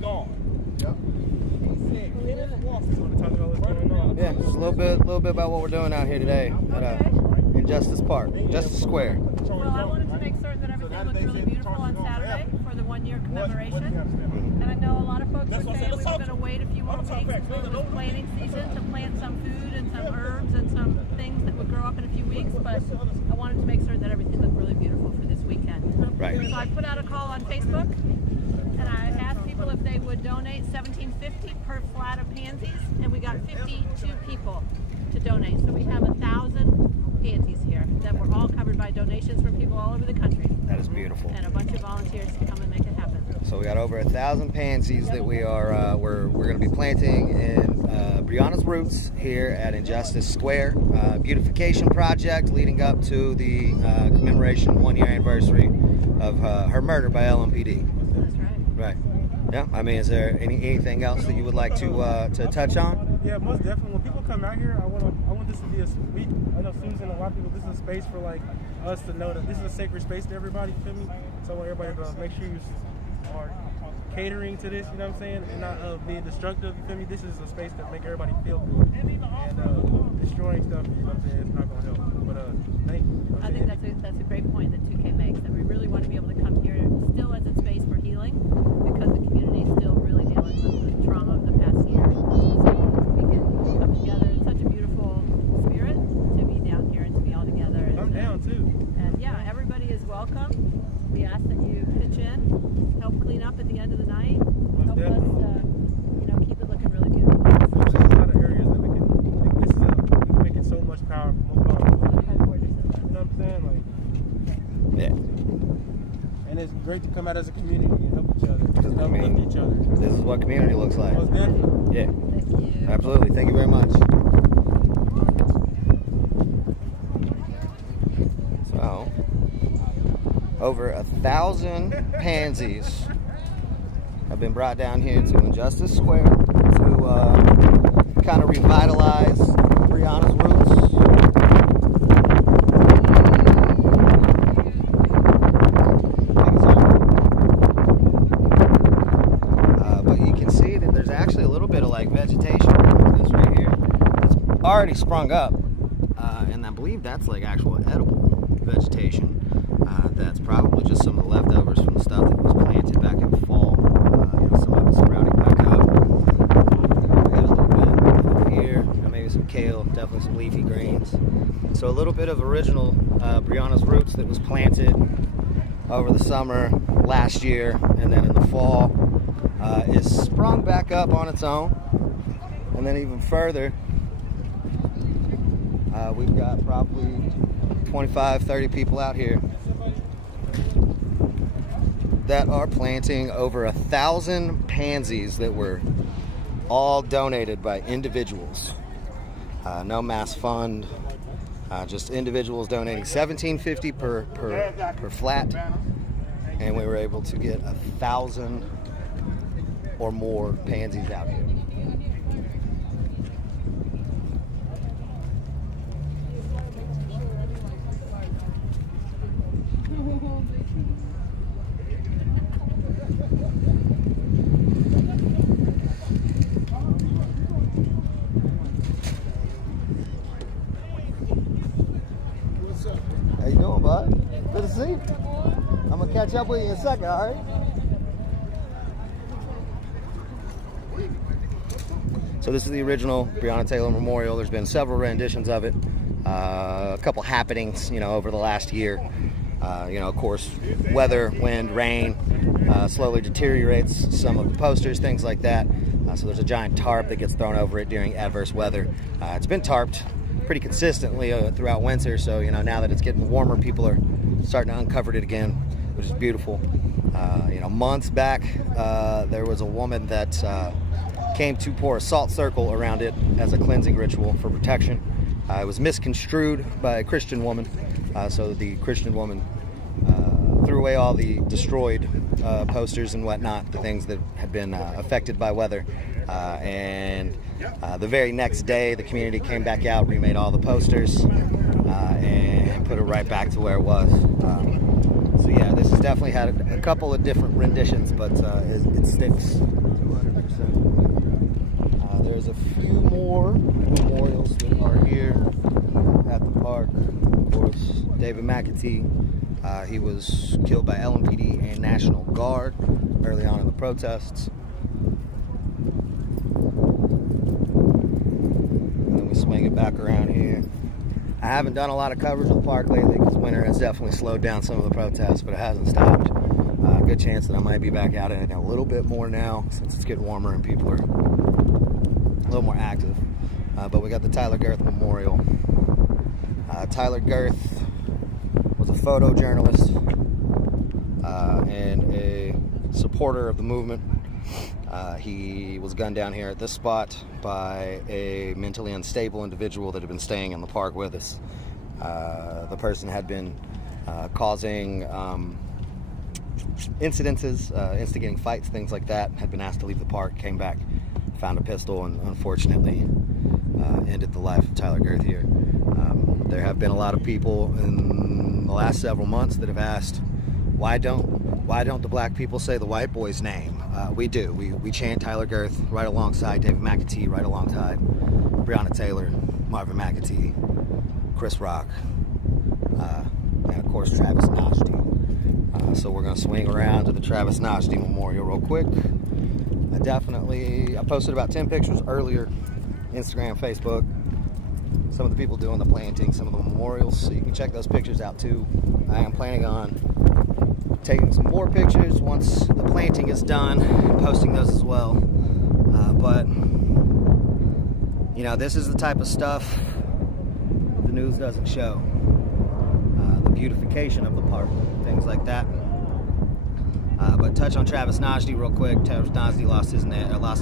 gone. Yep. Yeah, just a little bit about what we're doing out here today at Injustice Park, Justice Square. Well, I wanted to make certain that everything looked really beautiful on Saturday for the one-year commemoration. And I know a lot of folks were saying we were going to wait a few more weeks until it was planting season to plant some food and some herbs and some things that would grow up in a few weeks. But I wanted to make certain that everything looked really beautiful for this weekend. Right. So I put out a call on Facebook, and I asked people if they would donate $17.50 per flat of pansies, and we got 52 people to donate. So we have 1,000 pansies here that were all covered by donations from people all over the country. That is beautiful. And a bunch of volunteers to come and make it happen. So we got over 1,000 pansies that we are we're going to be planting in Breonna's roots here at Injustice Square. Beautification project leading up to the commemoration 1-year anniversary of her murder by LMPD. That's right. Right. Yeah. I mean, is there anything else that you would like to touch on? Yeah, most definitely. When people come out here, I want this to be I know Susan and a lot of people, this is a space for like us to know that this is a sacred space to everybody, you feel me? So I want everybody to make sure you are catering to this, you know what I'm saying? And not being destructive, you feel me? This is a space that make everybody feel good. And destroying stuff, you know what I'm saying, it's not going to help. But thank you. I think that's a great point that 2K makes, that we really want to be able to come here still as a space for healing, because the community is still really dealing with the trauma of the past year. So we can come together in such a beautiful spirit to be down here and to be all together. I'm down too. And yeah, everybody is welcome. We ask that you pitch in, help clean up at the end of the night, help us, keep it looking really beautiful. There's a lot of areas that we can make it so much more powerful. You know what I'm saying? Like, yeah. And it's great to come out as a community and help each other, uplift each other. This is what community looks like. Most definitely. Yeah. Thank you. Absolutely. Thank you very much. So, over 1,000 pansies have been brought down here to Injustice Square to kind of revitalize Breonna's roots. But you can see that there's actually a little bit of like vegetation on this right here. It's already sprung up, and I believe that's like actual edible vegetation. That's probably just some of the leftovers from the stuff that was planted back in the fall. Some of it's sprouting back up. We got a little bit here, maybe some kale, definitely some leafy greens. So a little bit of original Breonna's roots that was planted over the summer last year, and then in the fall is sprung back up on its own. And then even further, we've got probably 25, 30 people out here that are planting over 1,000 pansies that were all donated by individuals. No mass fund, just individuals donating $17.50 per flat, and we were able to get 1,000 or more pansies out here. How you doing, bud? Good to see you. I'm gonna catch up with you in a second, all right? So this is the original Breonna Taylor Memorial. There's been several renditions of it. A couple happenings, over the last year. Of course, weather, wind, rain slowly deteriorates some of the posters, things like that. So there's a giant tarp that gets thrown over it during adverse weather. It's been tarped pretty consistently throughout winter, so now that it's getting warmer, people are starting to uncover it again, which is beautiful. Months back, there was a woman that came to pour a salt circle around it as a cleansing ritual for protection. It was misconstrued by a Christian woman, so the Christian woman threw away all the destroyed posters and whatnot, the things that had been affected by weather. And the very next day, the community came back out, remade all the posters, and put it right back to where it was. So yeah, this has definitely had a couple of different renditions, but it sticks. 100%. There's a few more memorials that are here at the park. Of course, David McAtee, he was killed by LMPD and National Guard early on in the protests. And then we swing it back around here. I haven't done a lot of coverage of the park lately because winter has definitely slowed down some of the protests, but it hasn't stopped. Good chance that I might be back out in it a little bit more now since it's getting warmer and people are a little more active. But we got the Tyler Girth Memorial. Tyler Girth was a photojournalist and a supporter of the movement. He was gunned down here at this spot by a mentally unstable individual that had been staying in the park with us. The person had been causing incidences, instigating fights, things like that, had been asked to leave the park, came back, found a pistol, and unfortunately ended the life of Tyler Girth here. There have been a lot of people in the last several months that have asked, why don't the black people say the white boy's name? We do. We chant Tyler Girth right alongside David McAtee, right alongside Breonna Taylor, Marvin McAtee, Chris Rock, and of course Travis Najdy. So we're going to swing around to the Travis Najdy Memorial real quick. I posted about 10 pictures earlier, Instagram, Facebook. Some of the people doing the planting, some of the memorials, so you can check those pictures out too. I am planning on taking some more pictures once the planting is done, posting those as well. But you know, this is the type of stuff the news doesn't show. The beautification of the park, things like that. But touch on Travis Najdy real quick. Travis Najdy lost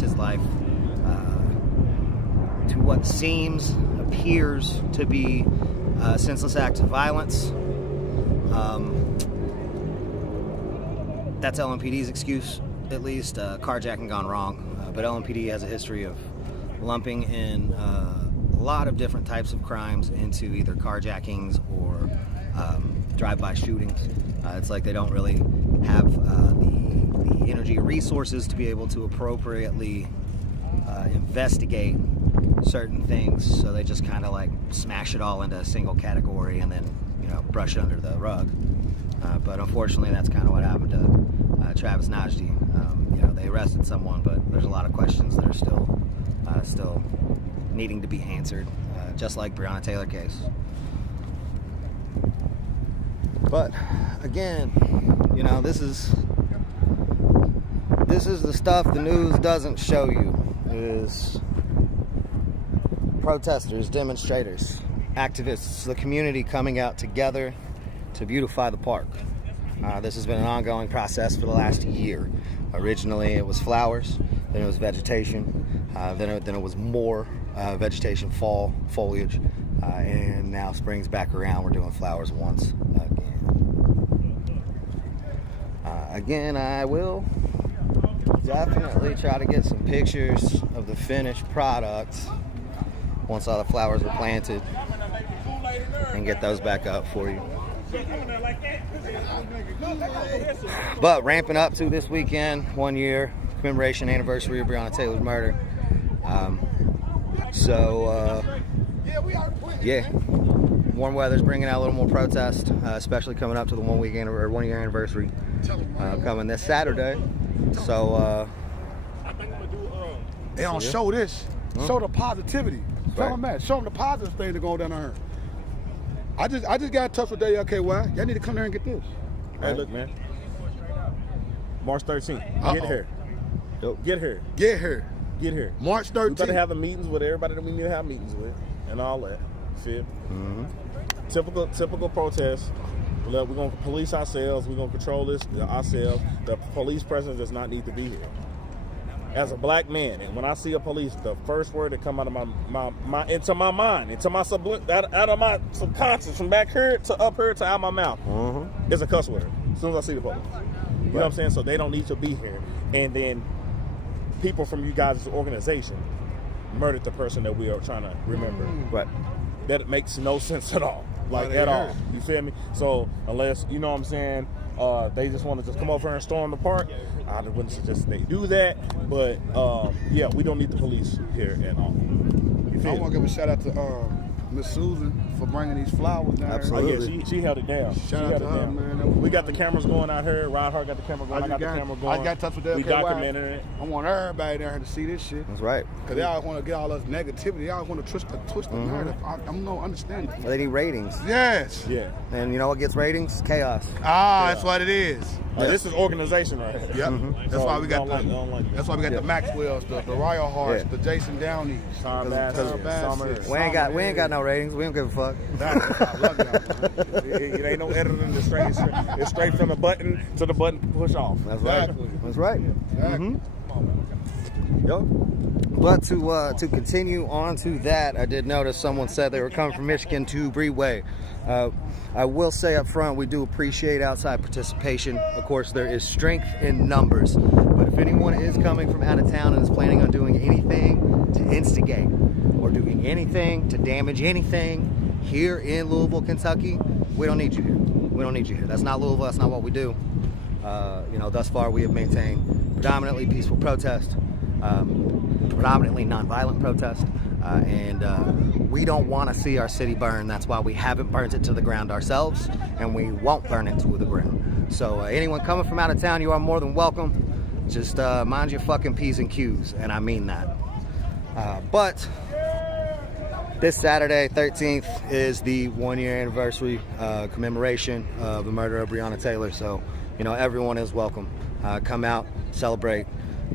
his life to what appears to be senseless acts of violence. That's LMPD's excuse, at least. Carjacking gone wrong. But LMPD has a history of lumping in a lot of different types of crimes into either carjackings or drive-by shootings. It's like they don't really have the energy or resources to be able to appropriately investigate certain things, so they just kind of like smash it all into a single category and then, you know, brush it under the rug. But unfortunately, that's kind of what happened to Travis Najdy. You know, they arrested someone, but there's a lot of questions that are still needing to be answered, just like Breonna Taylor case. But again, you know, this is the stuff the news doesn't show you. Is protesters, demonstrators, activists, the community coming out together to beautify the park. This has been an ongoing process for the last year. Originally it was flowers, then it was vegetation, then it was more vegetation, fall, foliage, and now spring's back around. We're doing flowers once again. I will definitely try to get some pictures of the finished product once all the flowers are planted and get those back up for you. But ramping up to this weekend, 1 year commemoration anniversary of Breonna Taylor's murder. Yeah, warm weather's bringing out a little more protest, especially coming up to the 1 year anniversary coming this Saturday. So they don't show this. Show the positivity. Tell them that. Show them the positive things that go down there. I just got in touch with WKY. Y'all need to come there and get this. Hey, look, man. March 13th. Get here. Get here. Get here. Get here. March 13th. We better have the meetings with everybody that we need to have meetings with and all that. Feel? Typical protest. We're going to police ourselves. We're going to control this ourselves. The police presence does not need to be here. As a black man, and when I see a police, the first word that come out of my into my mind, into my out of my subconscious, from back here to up here to out my mouth, is a cuss word. As soon as I see the police, you know what I'm saying. So they don't need to be here. And then people from you guys' organization murdered the person that we are trying to remember. Right. That makes no sense at all. Like at all. You feel me? So unless, you know what I'm saying, they just want to just come over here and storm the park, I wouldn't suggest they do that, but yeah, we don't need the police here at all. I want to give a shout out to Miss Susan for bringing these flowers down. Absolutely. Oh, yeah, she held it down. Shout out to her, man. We got the cameras going out here. Rod Hart got the camera going. I got the camera going. I got in touch with them. We documented it. I want everybody down here to see this shit. That's right. Because they always want to get all this negativity. They always want to twist the narrative. I'm no understanding. They need ratings. Yes. Yeah. And you know what gets ratings? Chaos. That's what it is. This is organization right here. Yep. That's So why we got that's why we got the Maxwells, the Royal Hearts, the Jason Downeys, Tom Bassett, We ain't got no ratings. We don't give a fuck. I love y'all, man. It ain't no editing. It's straight from the button to the button push off. That's right. Exactly. That's right. Exactly. Yep. But to continue on to that, I did notice someone said they were coming from Michigan to Breedway. I will say up front, we do appreciate outside participation. Of course, there is strength in numbers. But if anyone is coming from out of town and is planning on doing anything to instigate or doing anything to damage anything here in Louisville, Kentucky, we don't need you here. We don't need you here. That's not Louisville. That's not what we do. Thus far we have maintained predominantly peaceful protest, predominantly nonviolent protest, and we don't want to see our city burn. That's why we haven't burned it to the ground ourselves, and we won't burn it to the ground. So anyone coming from out of town, you are more than welcome. Just mind your fucking P's and Q's, and I mean that. But this Saturday, 13th, is the 1-year anniversary commemoration of the murder of Breonna Taylor. So, everyone is welcome. Come out, celebrate.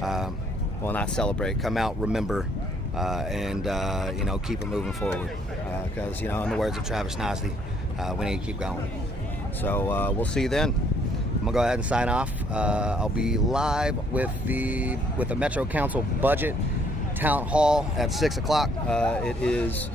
Well, not celebrate. Come out, remember, and keep it moving forward. Because in the words of Travis Nosby, we need to keep going. So we'll see you then. I'm gonna go ahead and sign off. I'll be live with the Metro Council budget town hall at 6 o'clock. It is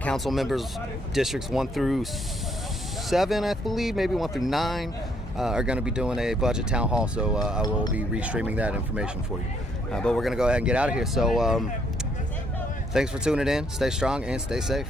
council members districts 1 through 7, I believe, maybe 1 through 9, are going to be doing a budget town hall. So I will be restreaming that information for you. But we're going to go ahead and get out of here. So thanks for tuning in. Stay strong and stay safe.